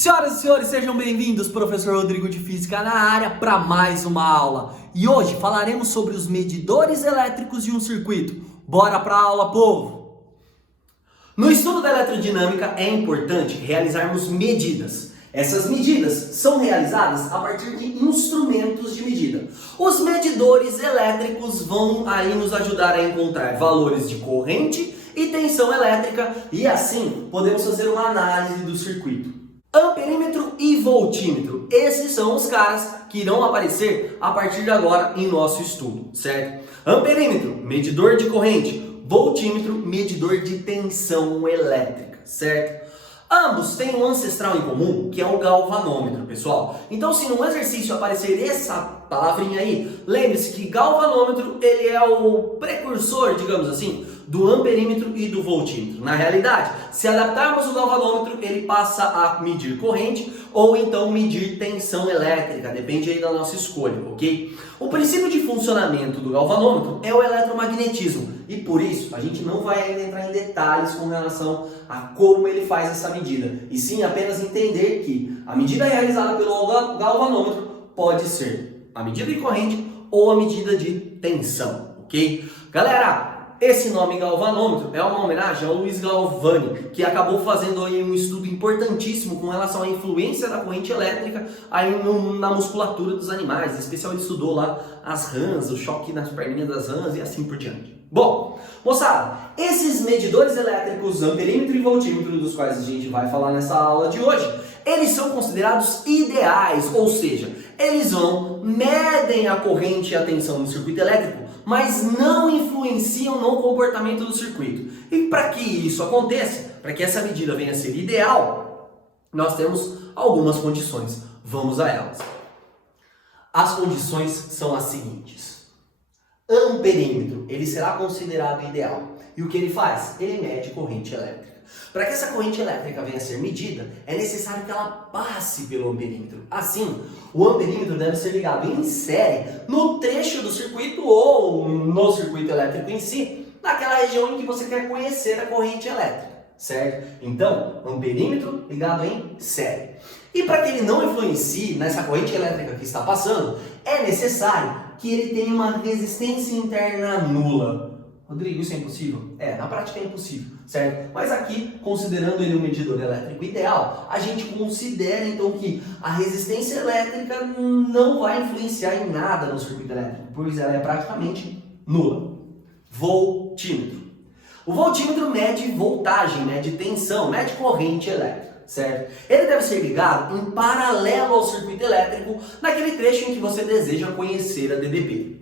Senhoras e senhores, sejam bem-vindos, professor Rodrigo de Física na área, para mais uma aula. E hoje falaremos sobre os medidores elétricos de um circuito. Bora para a aula, povo! No estudo da eletrodinâmica é importante realizarmos medidas. Essas medidas são realizadas a partir de instrumentos de medida. Os medidores elétricos vão aí nos ajudar a encontrar valores de corrente e tensão elétrica e assim podemos fazer uma análise do circuito. Amperímetro e voltímetro, esses são os caras que irão aparecer a partir de agora em nosso estudo, certo? Amperímetro, medidor de corrente, voltímetro, medidor de tensão elétrica, certo? Ambos têm um ancestral em comum, que é o galvanômetro, pessoal. Então, se no exercício aparecer essa palavrinha aí, lembre-se que galvanômetro ele é o precursor, digamos assim, do amperímetro e do voltímetro. Na realidade, se adaptarmos o galvanômetro, ele passa a medir corrente ou então medir tensão elétrica, depende aí da nossa escolha, ok? O princípio de funcionamento do galvanômetro é o eletromagnetismo e por isso a gente não vai ainda entrar em detalhes com relação a como ele faz essa medida, e sim apenas entender que a medida realizada pelo galvanômetro pode ser a medida de corrente ou a medida de tensão, ok? Galera, esse nome galvanômetro é uma homenagem ao Luiz Galvani, que acabou fazendo aí um estudo importantíssimo com relação à influência da corrente elétrica aí na musculatura dos animais. Em especial ele estudou lá as rãs, o choque nas perninhas das rãs e assim por diante. Bom, moçada, esses medidores elétricos, amperímetro e voltímetro, dos quais a gente vai falar nessa aula de hoje, eles são considerados ideais, ou seja, eles medem a corrente e a tensão no circuito elétrico, mas não influenciam no comportamento do circuito. E para que isso aconteça, para que essa medida venha a ser ideal, nós temos algumas condições. Vamos a elas. As condições são as seguintes. Amperímetro, ele será considerado ideal. E o que ele faz? Ele mede corrente elétrica. Para que essa corrente elétrica venha a ser medida, é necessário que ela passe pelo amperímetro. Assim, o amperímetro deve ser ligado em série no trecho do circuito ou no circuito elétrico em si, naquela região em que você quer conhecer a corrente elétrica, certo? Então, amperímetro ligado em série. E para que ele não influencie nessa corrente elétrica que está passando, é necessário que ele tenha uma resistência interna nula. Rodrigo, isso é impossível? Na prática é impossível, certo? Mas aqui, considerando ele um medidor elétrico ideal, a gente considera então que a resistência elétrica não vai influenciar em nada no circuito elétrico, pois ela é praticamente nula. Voltímetro. O voltímetro mede voltagem, mede tensão, mede corrente elétrica, certo? Ele deve ser ligado em paralelo ao circuito elétrico naquele trecho em que você deseja conhecer a DDP.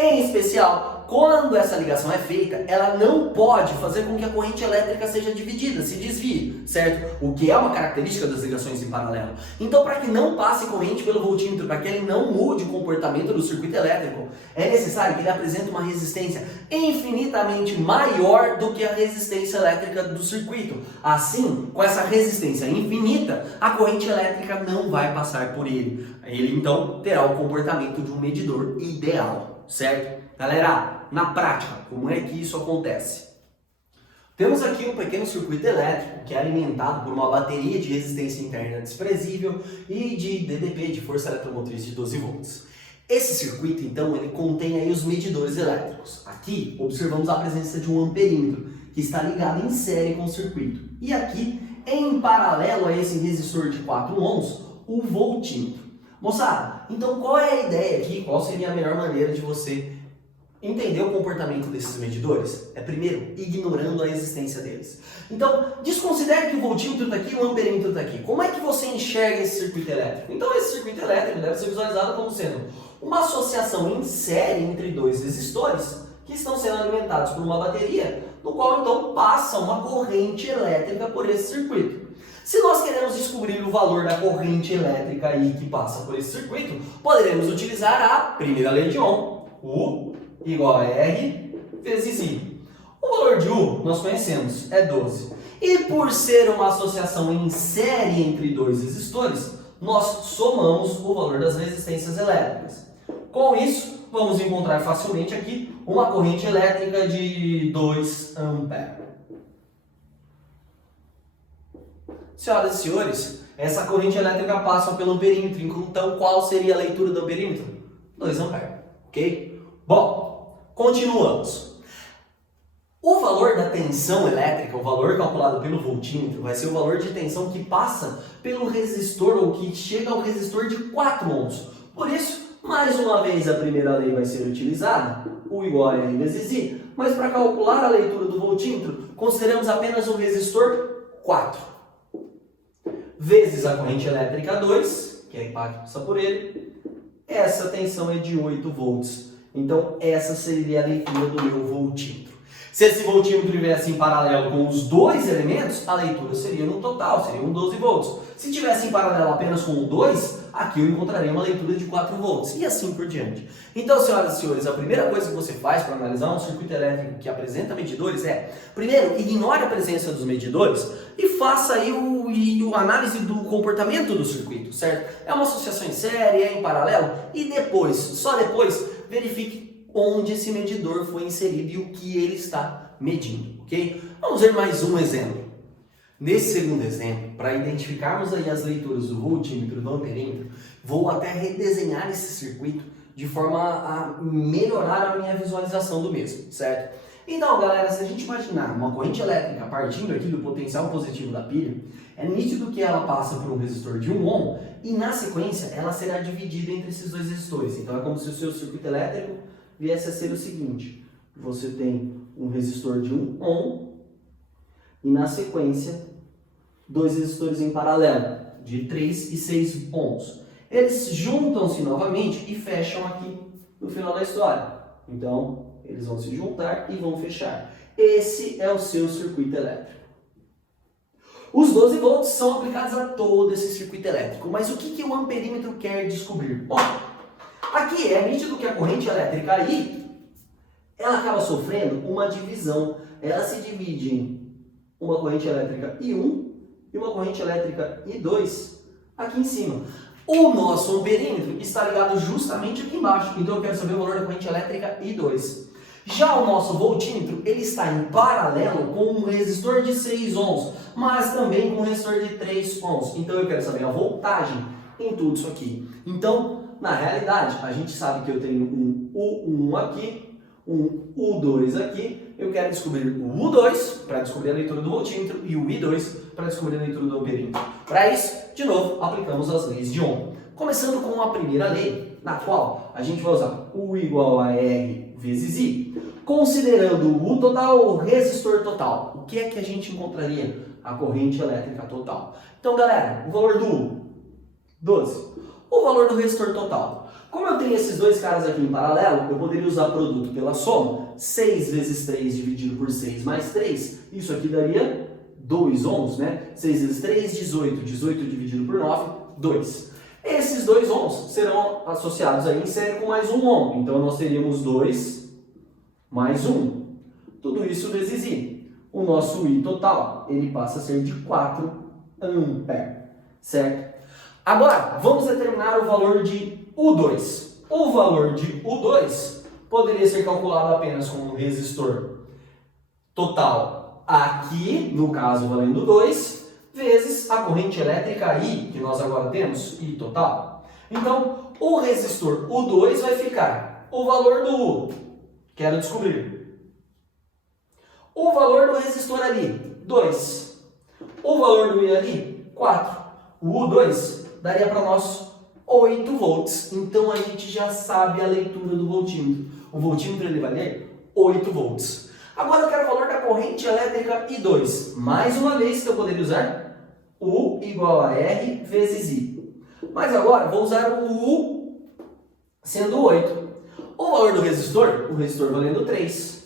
Em especial, quando essa ligação é feita, ela não pode fazer com que a corrente elétrica seja dividida, se desvie, certo? O que é uma característica das ligações em paralelo. Então, para que não passe corrente pelo voltímetro, para que ele não mude o comportamento do circuito elétrico, é necessário que ele apresente uma resistência infinitamente maior do que a resistência elétrica do circuito. Assim, com essa resistência infinita, a corrente elétrica não vai passar por ele. Ele, então, terá o comportamento de um medidor ideal, certo? Galera, na prática, como é que isso acontece? Temos aqui um pequeno circuito elétrico que é alimentado por uma bateria de resistência interna desprezível e de DDP, de força eletromotriz de 12 volts. Esse circuito, então, ele contém aí os medidores elétricos. Aqui, observamos a presença de um amperímetro, que está ligado em série com o circuito. E aqui, em paralelo a esse resistor de 4 ohms, o voltímetro. Moçada, então qual é a ideia aqui? Qual seria a melhor maneira de você entender o comportamento desses medidores? É primeiro, ignorando a existência deles. Então, desconsidere que o voltímetro está aqui e o amperímetro está aqui. Como é que você enxerga esse circuito elétrico? Então, esse circuito elétrico deve ser visualizado como sendo uma associação em série entre dois resistores que estão sendo alimentados por uma bateria, no qual então passa uma corrente elétrica por esse circuito. Se nós queremos descobrir o valor da corrente elétrica aí que passa por esse circuito, poderemos utilizar a primeira lei de Ohm, U igual a R vezes I. O valor de U nós conhecemos, é 12. E por ser uma associação em série entre dois resistores, nós somamos o valor das resistências elétricas. Com isso, vamos encontrar facilmente aqui uma corrente elétrica de 2 A. Senhoras e senhores, essa corrente elétrica passa pelo amperímetro, então qual seria a leitura do amperímetro? 2 amperes, ok? Bom, continuamos. O valor da tensão elétrica, o valor calculado pelo voltímetro, vai ser o valor de tensão que passa pelo resistor ou que chega ao resistor de 4 ohms. Por isso, mais uma vez a primeira lei vai ser utilizada, U igual a R vezes I, mas para calcular a leitura do voltímetro, consideramos apenas o resistor 4, vezes a corrente elétrica 2, que é a que passa por ele. Essa tensão é de 8 volts, então essa seria a leitura do meu voltímetro. Se esse voltímetro estivesse em paralelo com os dois elementos, a leitura seria no total, seriam 12 volts. Se tivesse em paralelo apenas com o 2, aqui eu encontraria uma leitura de 4 volts, e assim por diante. Então, senhoras e senhores, a primeira coisa que você faz para analisar um circuito elétrico que apresenta medidores é, primeiro, ignore a presença dos medidores e faça aí a análise do comportamento do circuito, certo? É uma associação em série, é em paralelo, e depois, só depois, verifique onde esse medidor foi inserido e o que ele está medindo, ok? Vamos ver mais um exemplo. Nesse segundo exemplo, para identificarmos aí as leituras do voltímetro e do amperímetro, vou até redesenhar esse circuito de forma a melhorar a minha visualização do mesmo, certo? Então, galera, se a gente imaginar uma corrente elétrica partindo aqui do potencial positivo da pilha, é nítido que ela passa por um resistor de 1 ohm e, na sequência, ela será dividida entre esses dois resistores. Então, é como se o seu circuito elétrico viesse a ser o seguinte: você tem um resistor de 1 ohm e, na sequência, dois resistores em paralelo, de 3 e 6 ohms. Eles juntam-se novamente e fecham aqui no final da história. Então, eles vão se juntar e vão fechar. Esse é o seu circuito elétrico. Os 12 volts são aplicados a todo esse circuito elétrico. Mas o que o amperímetro quer descobrir? Bom, aqui é nítido que a corrente elétrica I, ela acaba sofrendo uma divisão. Ela se divide em uma corrente elétrica I1 e uma corrente elétrica I2 aqui em cima. O nosso amperímetro está ligado justamente aqui embaixo, então eu quero saber o valor da corrente elétrica I2. Já o nosso voltímetro, ele está em paralelo com um resistor de 6 ohms, mas também com um resistor de 3 ohms. Então eu quero saber a voltagem em tudo isso aqui. Então, na realidade, a gente sabe que eu tenho um U1 aqui, um U2 aqui. Eu quero descobrir o U2 para descobrir a leitura do voltímetro e o I2 para descobrir a leitura do amperímetro. Para isso, de novo, aplicamos as leis de Ohm. Começando com a primeira lei, na qual a gente vai usar U igual a R vezes I. Considerando o U total ou resistor total, o que é que a gente encontraria? A corrente elétrica total. Então, galera, o valor do U, 12. O valor do resistor total. Como eu tenho esses dois caras aqui em paralelo, eu poderia usar produto pela soma. 6 vezes 3 dividido por 6 mais 3, isso aqui daria 2 ohms, né? 6 vezes 3, 18. 18 dividido por 9, 2. Esses 2 ohms serão associados aí em série com mais 1 ohm. Então, nós teríamos 2 mais 1. Tudo isso vezes I. O nosso I total, ele passa a ser de 4 amperes, certo? Agora, vamos determinar o valor de U2. O valor de U2 poderia ser calculado apenas com um resistor total aqui, no caso valendo 2, vezes a corrente elétrica I, que nós agora temos, I total. Então, o resistor U2 vai ficar o valor do U, quero descobrir. O valor do resistor ali, 2. O valor do I ali, 4. O U2 daria para nós 8 volts. Então, a gente já sabe a leitura do voltímetro. O voltímetro ele vai ler 8 volts. Agora eu quero o valor da corrente elétrica I2. Mais uma vez que eu poderia usar U igual a R vezes I. Mas agora vou usar o U sendo 8. O valor do resistor, o resistor valendo 3.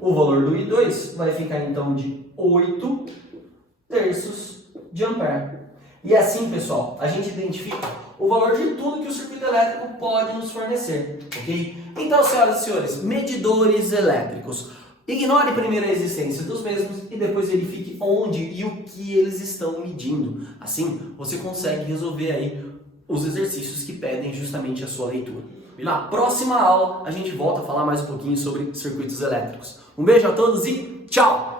O valor do I2 vai ficar então de 8 terços de ampere. E assim, pessoal, a gente identifica o valor de tudo que o circuito elétrico pode nos fornecer, ok? Então, senhoras e senhores, medidores elétricos. Ignore primeiro a existência dos mesmos e depois verifique onde e o que eles estão medindo. Assim, você consegue resolver aí os exercícios que pedem justamente a sua leitura. E na próxima aula, a gente volta a falar mais um pouquinho sobre circuitos elétricos. Um beijo a todos e tchau!